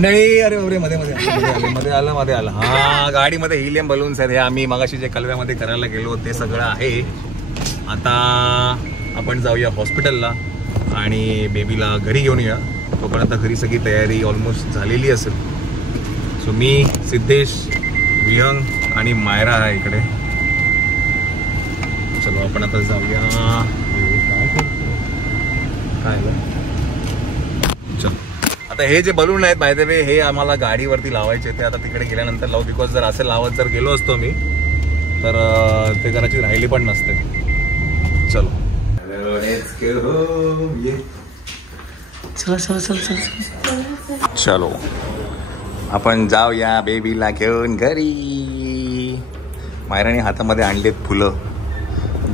मंडळी अरे बापरे मध्ये आलं हा गाडीमध्ये हिलियम बलून्स आहेत. हे आम्ही मगाशी जे कलव्यामध्ये करायला गेलो ते सगळं आहे. आता आपण जाऊया हॉस्पिटलला आणि बेबीला घरी घेऊन या. तोपर्यंत घरी सगळी तयारी ऑलमोस्ट झालेली असेल. सो मी सिद्धेश विहंग आणि मायरा आहे इकडे. चलो आपण आता जाऊया. काय चलो आता हे जे बलून आहेत बाय द वे हे आम्हाला गाडीवरती लावायचे ते आता तिकडे गेल्यानंतर लावू. बिकॉज जर असे लावत जर गेलो असतो मी तर ते कदाचित राहिली पण नसते. चलो चलो आपण जाऊया बेबीला घेऊन घरी. मायराने हातामध्ये आणलेत फुलं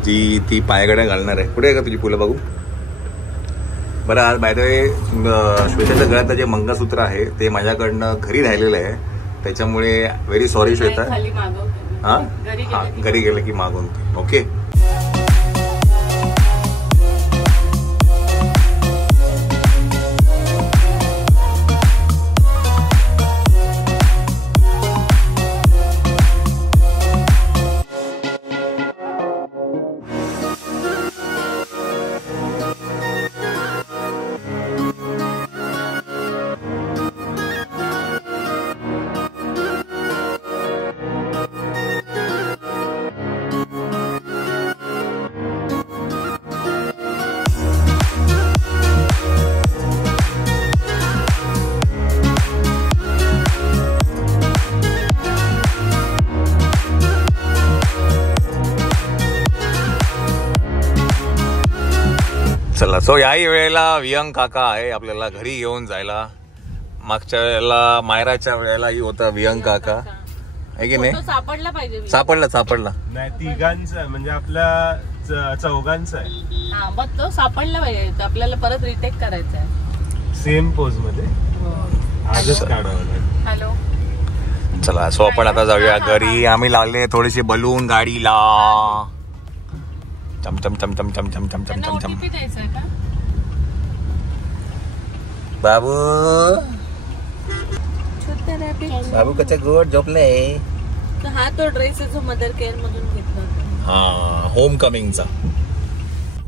जी ती पायाकडे घालणार आहे. कुठे आहे का तुझी फुलं बघू. बरं आज बाय द वे श्वेताच्या गळ्यातलं जे मंगळसूत्र आहे ते माझ्याकडनं घरी राहिलेलं आहे. त्याच्यामुळे व्हेरी सॉरी श्वेता. हां घरी गेलं की मागवून. ओके चला. सो याही वेळेला विहंग काका आहे आपल्याला घरी घेऊन जायला. मागच्या वेळेला मायराच्या वेळेलाही होता विहंग काका आहे की नाही. सापडला पाहिजे. सापडला नाही तिघांचा म्हणजे आपल्या चौघांचा आहे. मग तो सापडला पाहिजे. आपल्याला परत रिटेक करायचा आहे सेम पोज मध्ये. आजच काढावं. हॅलो चला. सो आपण आता जाऊया घरी. आम्ही लावले थोडेसे बलून गाडीला. चम चम चम चम चम चम चम चम चम चम. बाबू बाबू कच्चा गोड झोपले. हा तो ड्रेस आहे जो मदर केअर मधून घेतला. हा होम कमिंगचा.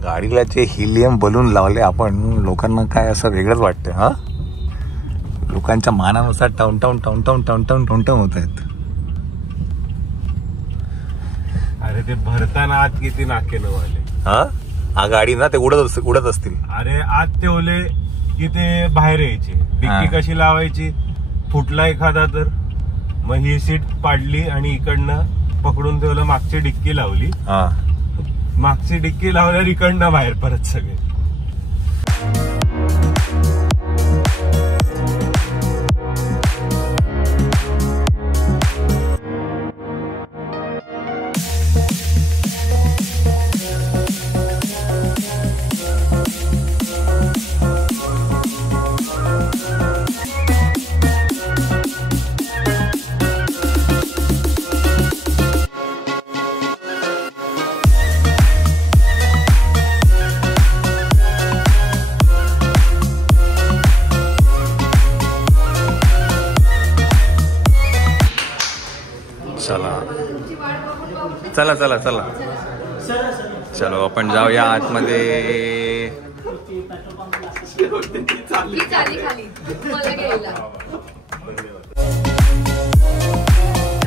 गाडीला जे हिलियम बलून लावले आपण लोकांना काय असं वेगळंच वाटतं. हा लोकांच्या मानानुसार town town town town town town town town होत आहेत. अरे ते भरताना आत किती नाके नवाले. हा गाडी ना ते उडत असतील. अरे आत ठेवले की ते बाहेर यायचे. डिक्की कशी लावायची. फुटला एखादा तर मग ही सीट पाडली आणि इकडनं पकडून ठेवलं. मागची डिक्की लावली. मागची डिक्की लावल्यावर इकडनं बाहेर परत सगळे. चला चला चला चलो आपण जाऊया आतमध्ये.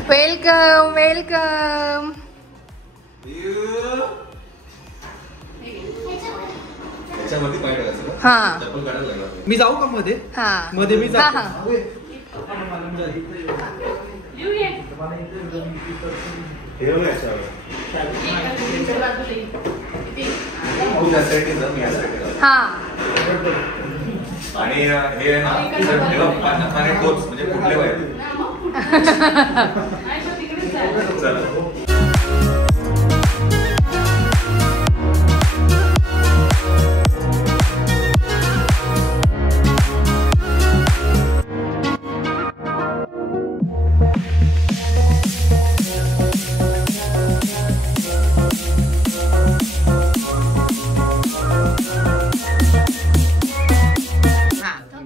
Welcome welcome. हा मी जाऊ का मध्ये. हा मध्ये मी जाऊ. हा आणि हे ना म्हणजे कुठले पाहिजे.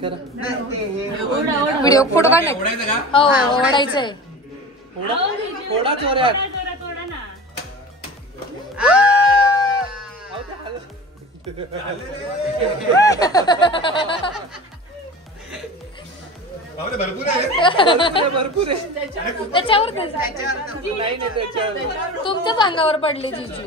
करा. व्हिडिओ फोटो काढ एवढायचं का? हो ओढायचंय थोडा जोरात. भरपूर आहे. भरपूर आहे. त्याच्यावर तुमच्याच अंगावर पडले जिजू.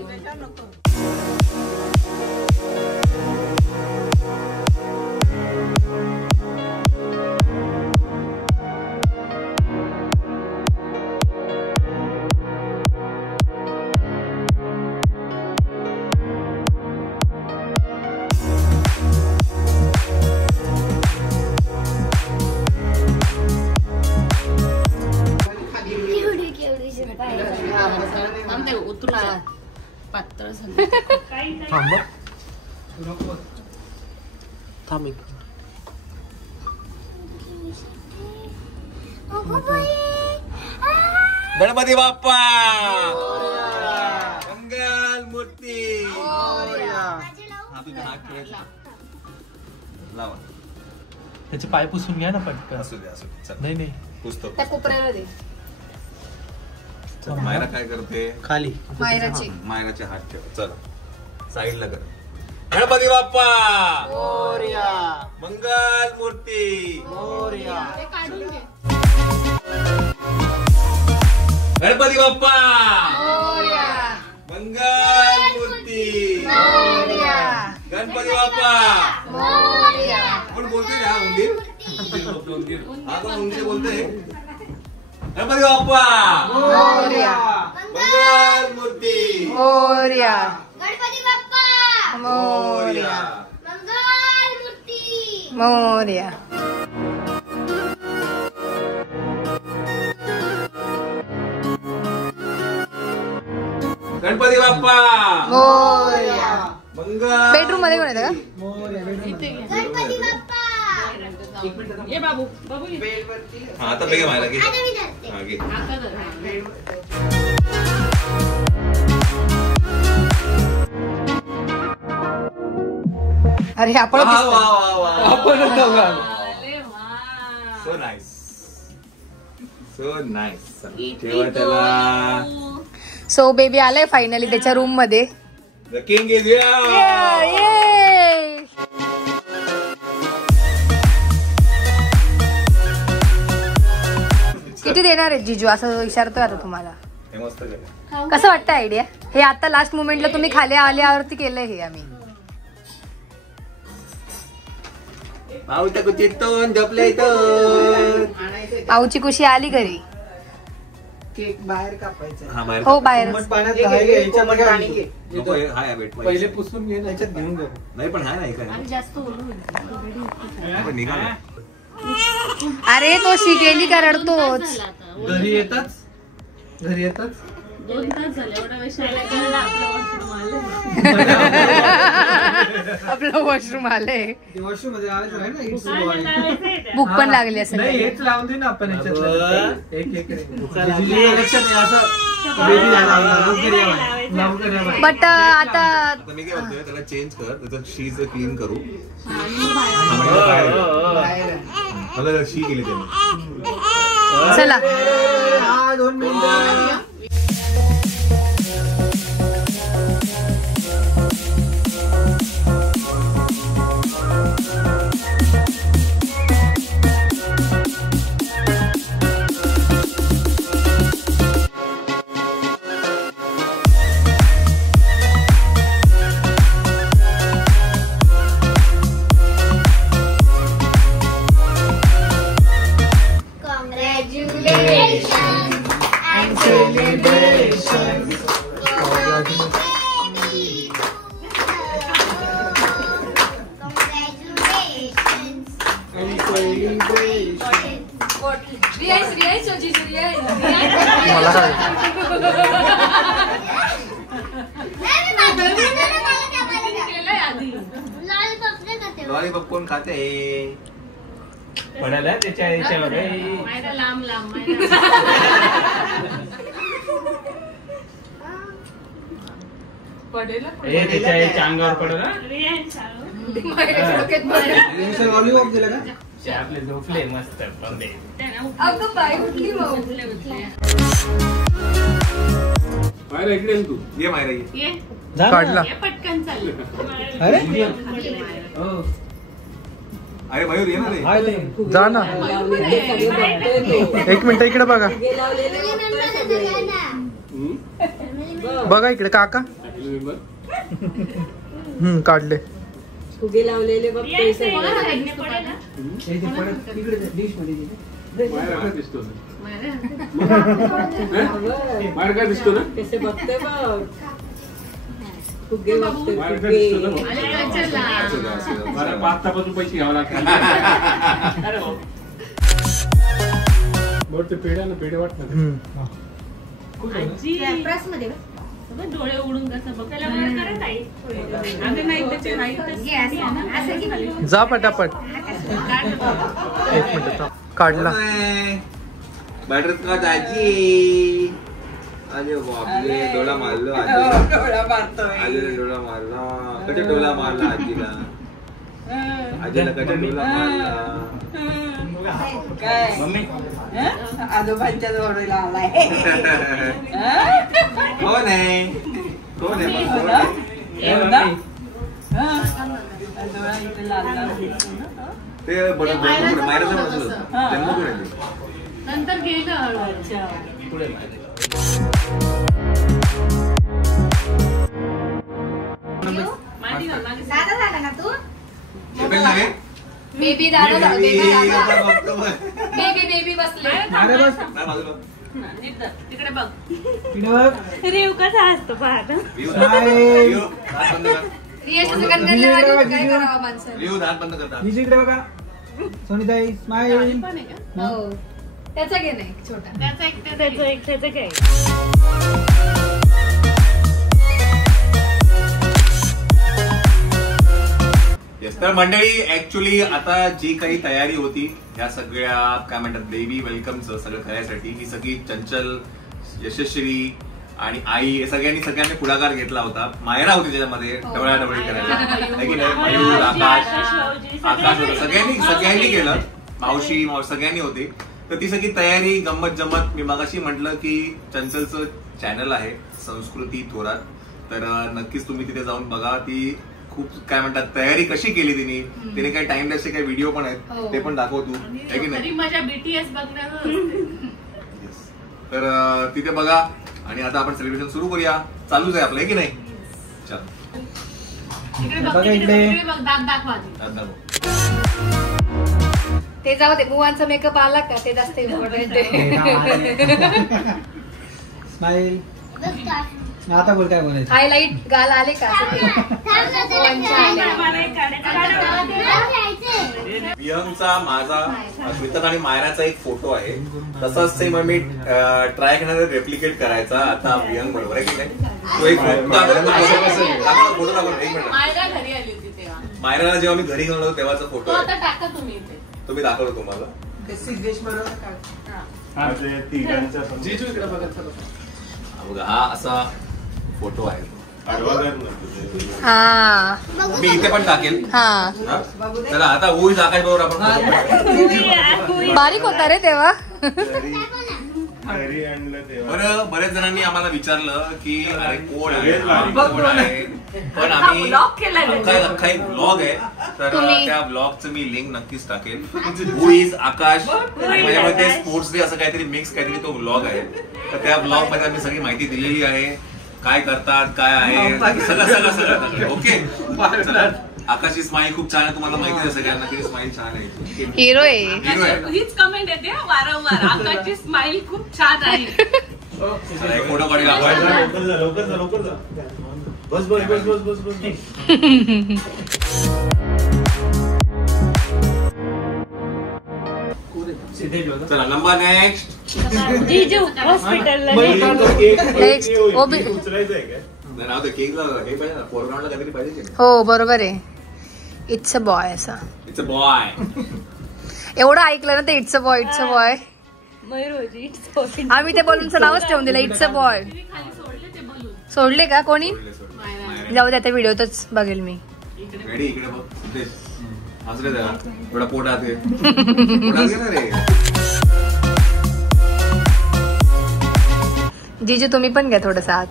थांब एक. गणपती बाप्पा मंगल मूर्ती. हा तुझा हात खेळायचा. लावा. त्याचे पाय पुसून घ्या ना पटकन. असू दे असू दे. चल. नाही नाही पुस्तक त्या कोपऱ्याला दे. चल, मायरा काय करते? खाली. मायराची मायराचे हात ठेव. चल साईडला कर. गणपती बाप्पा मंगल मूर्ती. गणपती बाप्पा मंगल मूर्ती. गणपती बाप्पा कोण बोलते हा उंदीर? हा कोण उंदीर बोलते? गणपती बाप्पा मंगल मूर्ती. गणपती बाप्पा मोरया. मंगल मूर्ती. मोरया. गणपती बाप्पा मोरया. मंगल. बेडरूम मध्ये कोण येतं का? गणपती बाप्पा. ये बाबू बाबू ये. हा आता बेगे मायला घे. हा घे. अरे आपण वा वा वा वा. आपणच जाऊ ना. अरे वा. So nice. So nice. ठेवा त्याला. सो बेबी आलाय फायनली त्याच्या रूम मध्ये. The king is here. किती देणार आहे जिजू असं विचारतोय आता तुम्हाला. हे मस्त केलं. कसं वाटतं आयडिया? हे आता लास्ट मोमेंटला तुम्ही खाली आल्यावरती केलंय हे आम्ही. पाऊस कुठून झोपले इथं. पाऊची कुशी आली घरी. केक बाहेर कापायचा. हा बाहेर. हो बाहेर. पाण्यात घालायचं. याच्यात पाणी घे. नको, हे हाय बेट पहिले पुसून घे ना. याच्यात घेऊन जाऊ. नाही पण हाय नाही काय आपण निघालो. अरे तो शिकेली का रडतोच. घरी येताच 2 तास झाले. एवढा वेळ शाळेत आपलं वॉशरूम आलंय. वॉशरूम मध्ये आवाज आहे ना. भूक पण लागली असेल. नाही हेच लावून दे ना आपण याच्यात. एक लक्षात आहे असं. बेबी लवकर या. बट आता आता मी काय बोलतोय त्याला चेंज कर. त्याचं शीज क्लीन करू. मला शी केली त्यांनी. चला 2 मिनिटं. लॉलीपॉप कोण खाते? पडायला त्याच्या याच्यावर लांब लांब पडेल त्याच्या अंगावर पडेल. लॉलीपॉप दिला का? आपले झोपले मस्त बंदे. अगं बाई उठली मग. मायरा इकडे ये तू. ये मायरा ये. ये काढला. ये पटकन चाल. अरे अरे मयूर ये ना रे. जा ना. एक मिनिट इकडे बघा. बघा इकडे काका. काढले. फुगे लावलेले बघ पैसे. मायरा दिसतो ना. मायरा काय दिसतो ना. कसे बघते बघ. फुगे बघते मायरा काय फुगे. दिसतो ना. मला 5 तापासून पैसे घ्यावं लागतात. ते पेढ्या ना पेढे वाटत आजी डोळे उडून कसं बघ. त्याला वर करत आहे. आम्ही नाही त्याचे नाही जा पटापट. एक मिनिट थांब. काढला. बॅटर का दाजी. अरे बापरे डोळा मारलो आजी. डोळा मारतोय. आजीला डोळा मारला. कशा डोळा मारला आजीला. आजीला कशा डोळा मारला. काय आजोबांच्या जोडीला आलाय. कोण आहे कोण आहे डोळा इथे लागला. ते मायराचं म्हटलं जन्म कोण आहे. नंतर गेलं. बेबी दादा बेबी बसले. तिकडे बघ. रेव कसा असतो पाहत. काय करावं माणसं. दात बंद करतात. इकडे बघा. सोनीताई स्माइल. हो त्याचा घे नाही छोटा. त्याचं काय. तर मंडळी ऍक्च्युली आता जी काही तयारी होती या सगळ्या काय म्हणतात बेबी वेलकमचं सगळं करायसाठी ही सगळी चंचल, यशस्वी आणि आई हे सगळ्यांनी पुढाकार घेतला होता. मायरा होती त्याच्यामध्ये डवळाडवळी करायला. मयूर, आकाश होतं. सगळ्यांनी केलं. मावशी सगळ्यांनी होती. तर ती सगळी तयारी गंमत जम्मत. मी मगाशी म्हटलं की चंचलचं चॅनल आहे संस्कृती थोरात. तर नक्कीच तुम्ही तिथे जाऊन बघा. ती खूप काय म्हणतात तयारी कशी केली तिने काही टाइमलेसचे काही व्हिडिओ पण आहेत ते पण दाखव तू आहे की नाही. माझ्या बीटीएस बघण्याचं. तर तिथे बघा आणि आता आपण सेलिब्रेशन सुरू करूया. चालूच आहे आपलं आहे की नाही. चल इकडे बघ. दात दाखवा. ते जाऊ दे. बुवांचा मेकअप आला का ते जास्त इम्पॉर्टंट आहे. स्माइल. आता बोल काय बोलायचं. हायलाइट गाल आले का. विहंगचा माझा स्मिता आणि मायराचा एक फोटो आहे. तसाच सेम मी ट्राय करणार रेप्लिकेट करायचा आता विहंग बरोबर आहे की नाही. तो एक फोटो दाखव. एक मिनिट. घरी आली होती तेव्हा. मायराला जेव्हा मी घरी गेलो तेव्हाचा फोटो आहे. टाका तुम्ही इथे. तो मी दाखवतो तुम्हाला. जीजू इकडे बघा. बघा हा असा फोटो आहे. हा मी इथे पण टाकेल. हा चला आता होईल आकाश बरोबर आपण बारीक होता रे तेव्हा. घरी आणलं तेव्हा. बरं बऱ्याच जणांनी आम्हाला विचारलं की अरे कोण आहे पण आम्ही अख्खा एक ब्लॉग आहे. तर त्या ब्लॉगचं मी लिंक नक्कीच टाकेल. हु इज आकाश आणि माझ्यामध्ये स्पोर्ट्स डे असं काहीतरी मिक्स काहीतरी तो ब्लॉग आहे. तर त्या ब्लॉग मध्ये आम्ही सगळी माहिती दिलेली आहे. काय करतात काय आहे सगळं ओके. आकाशची स्माईल खूप छान आहे. तुम्हाला माहिती आहे सगळ्यांना की स्माईल छान आहे. हिरो आहे. हीच कमेंट येते वारंवार. आकाशची स्माईल खूप छान आहे. फोटो काढूया आपण. लवकर जा. बस. चला नंबर नेक्स्ट. जीजू हॉस्पिटलला हो बरोबर आहे. इट्स अ बॉय असा. It's a boy. एवढं ऐकलं ना ते it's a boy. It's a boy. Mayur आम्ही ते बलूनचं नावच ठेवून दिलं इट्स अ बॉय. सोडले का कोणी. जाऊ दे आता व्हिडिओतच बघेल मी. रेडी इकडे बघ सिद्धेश. हसरे जरा थोडा पोटात घे. पोटात घे ना रे. जीजू तुम्ही पण घ्या थोडस आत.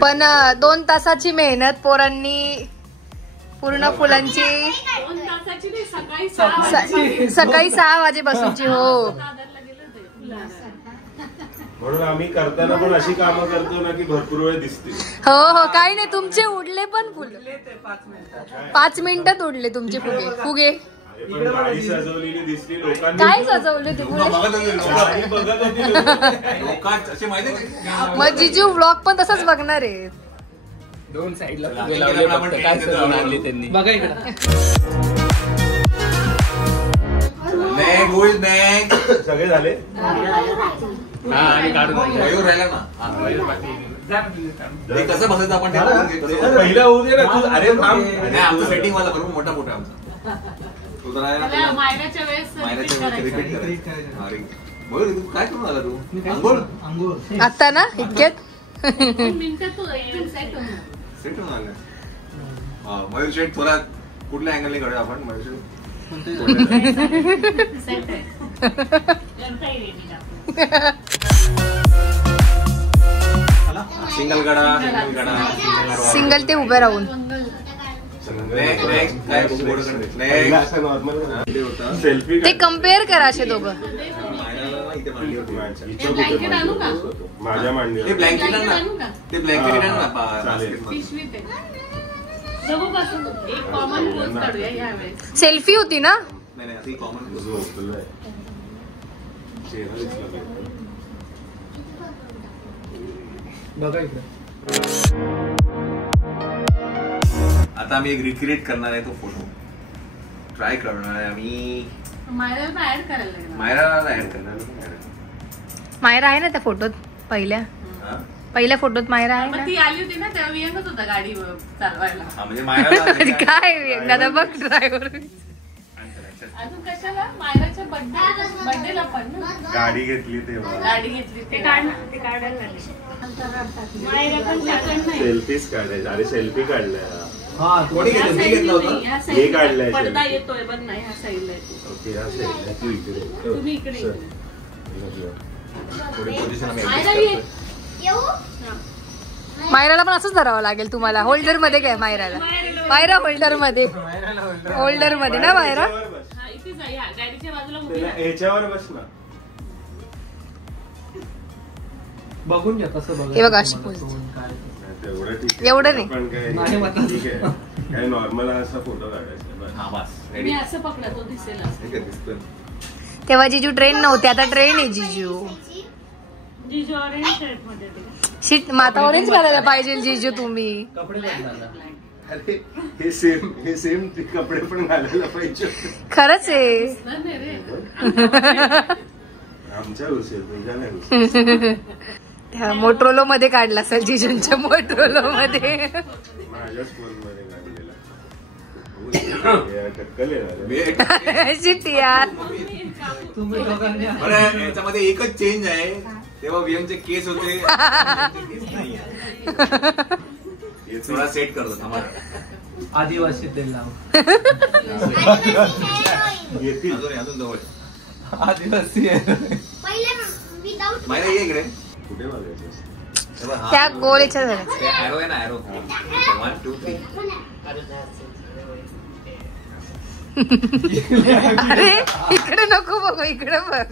पण 2 तासाची मेहनत पोरांनी पूर्ण फुलांची 2 तासाची नाही, सकाळी 6 वाजेपासूनची. हो म्हणून आम्ही करताना पण अशी कामं करतो ना की भरपूर वेळ दिसते. हो हो काही नाही, तुमचे उडले पण फुल 5 मिनिटात उडले तुमचे फुगे फुगे. पण गाडी सजवलेली दिसली लोकांनी. काय सजवले ते फुले? गाडी बघत होती लोकं. मग जीजू ब्लॉग पण तसंच बघणार आहे. 2 साईडला फुगे लावले फक्त. काय सजवून आणली त्यांनी बघा इकडे. सगळे झाले. आणि काढून मयूर राहिला ना. कसं बसायचं आपण पहिलं होऊ दे ना तू. अरे आमचं सेटिंग वाला बरोबर मोठा मोठा आमचा. मायराच्या वेळेस रिपीट काय करून आला तू? अंघोळ आता ना इतक्यात मिनिटात तू सेट होणार. सेट होऊन आलं. मयूर शेट थोडा कुठल्या अँगलने काढूया आपण? मयूर सेट आहे. करता येईल. सिंगल गडा सिंगल ते उभे राहून. सेल्फी ते कम्पेअर करा असे दोघं. ब्लँकेट आणू का? माझ्या मांडीवर. ते ब्लँकेट आणू का? ते ब्लँकेट ना पिशवीत आहे. बघू कसं एक कॉमन पोस्ट काढूया यावेळेस. सेल्फी होती ना? नाही अशी कॉमन बघा इकडे. आता आम्ही एक रिक्रिएट करणार आहे तो फोटो. ट्राय करणार आहे आम्ही. मायराला ऍड करायला लागेल. मायराला ऍड करणार. मायरा आहे ना त्या फोटोत? पहिल्या फोटोत मायरा आहे ना? ती आली होती ना तेव्हा येतच होता गाडी चालवायला. म्हणजे मायरा काय दादा बघ ड्रायव्हर. अजून कशाला? मायराच्या बर्थडेला पण ना गाडी घेतली तेव्हा. गाडी घेतली ते काढायला लागले. मायरा पण सेकंड नाही. सेल्फीच काढायचे. अरे सेल्फी काढलाय. कोणी घेतलं? मी घेतला होता. ह्या हे काढलंय साईडला पडदा selfie. येतोय बघ ना ह्या साईडला येतो. ओके ह्या साईडला तू इकडे. तुम्ही इकडे चल. थोडी पोझिशन आम्ही मायरा adjust ये. करतोय. मायराला पण असंच धरावं लागेल तुम्हाला. होल्डर मध्ये घ्या मायराला. मायरा होल्डर मध्ये. होल्डर मध्ये ना मायरा? हा इथे जा. या गाडीच्या बाजूला उभी त्याला राहा. ह्याच्यावर बस ना. बघून घ्या कसं बघा. हे बघा अशी पोच. तेवढं ठीक आहे. एवढं नाही. पण काय माझ्या मतात. ठीक आहे. काय नॉर्मल असा फोटो काढायचा बस. हा बस मी रेडी. असं पकडा तो दिसेल असं. ठीक आहे दिसतोय. तेव्हा जीजू ट्रेन नव्हते, आता ट्रेन आहे जीजू. जीजू ऑरेंज शर्ट मध्ये होते. शीट माता ऑरेंज घालायला पाहिजे जीजू तुम्ही. कपडे बदला. अरे हे सेम ते कपडे पण घालायला पाहिजे. खरंच आहे. नाही रे. आमच्या उशीर तुझ्या नाही. मोट्रोलो मध्ये काढला असेल जीजूंच्या मोट्रोलो मध्ये. माझ्याच फोन मध्ये काढलेला. टक्कल येणार. शिट यार. तुम्ही दोघांनी बरं याच्यामध्ये एकच चेंज आहे. तेव्हा व्हीएमचे केस होते. हे थोडा सेट करतो थांबा. आदिवासी तेल लाव. येतील. अजून जवळ. आदिवासी आहे. मायरा ये इकडे. कुठे बघायचं? त्या गोळीच्या झाल्या. ते arrow आहे ना arrow. 1 2 3. अरे इकडे नको बघू, इकडे बघ.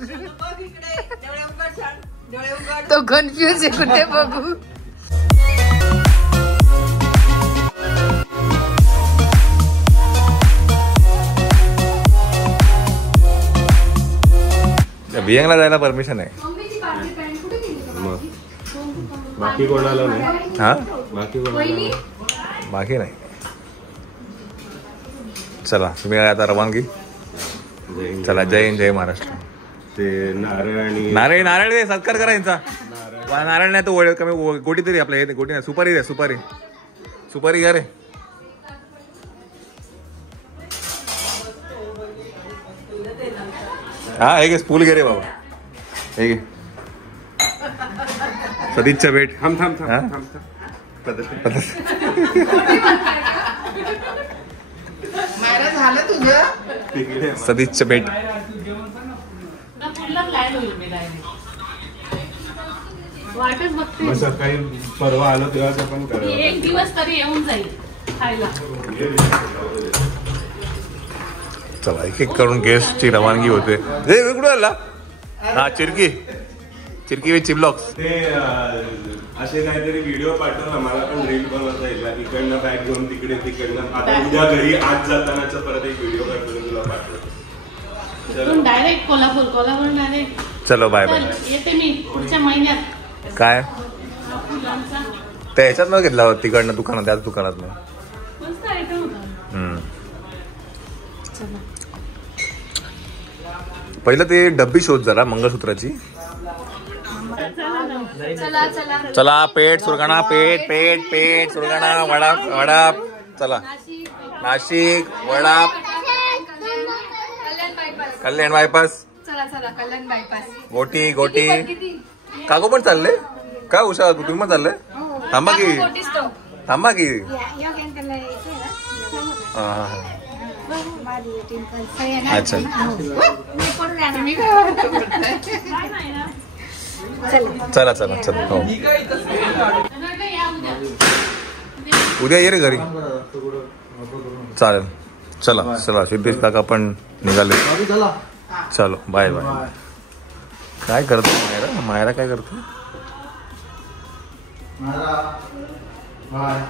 तो कन्फ्युज आहे कुठे बघू. बियांगला जायला परमिशन आहे. बाकी कोणाला नाही. हा बाकी कोणाला नाही. बाकी नाही. चला तुम्ही आता रवानगी. चला जय हिंद जय महाराष्ट्र. ते नारळ आणि नारळ नारळ दे सत्कार करा यांचा. नारळ नाही तो ओळ कमी गोटी तरी आपल्या हे गोटी नाही सुपारी दे. सुपारी सुपारी घ्या रे. हा हे घे स्पूल घे रे बाबा हे घे सदिच्छा भेट थांब थांब हा? थांब थांब थांब. मायरा झालं तुझं सदिच्छा भेट पुढला प्लॅन होईल मी direct. वाटच बघते मग सकाळी परवा आलो तेव्हाच आपण करू. एक दिवस तरी येऊन जाईल खायला. चला एक एक करून गेस्टची रवानगी होते कुठे आला हा चिरकी विथ चिब्लॉक्स ते असे काहीतरी व्हिडिओ पाठव ना मला पण रील बनवता येईल इकडनं बॅग घेऊन तिकडनं आता उद्या घरी आज जातानाचा परत एक व्हिडिओ करतो तुला पाठवतो. तिथून डायरेक्ट कोल्हापूर डायरेक्ट चलो बाय बाय येते मी पुढच्या महिन्यात. काय फुलांचा त्या ह्याच्यात न घेतला तिकडनं दुकानात त्याच दुकानात मस्त आयटम होता. पहिलं ते डब्बी शोध जरा मंगळसूत्राची. चला चला चला पेट सुरगाणा पेट सुरगाणा वडाप चला नाशिक वडाप कल्याण बायपास चला चला कल्याण बायपास गोटी काको पण चालले काय उषा तुम्ही पण चालले थांबा की अच्छा चला हो उद्या ये रे घरी चालेल चला सिद्धेश काका पण निघाले चलो बाय काय करतो मायरा काय करतो बाय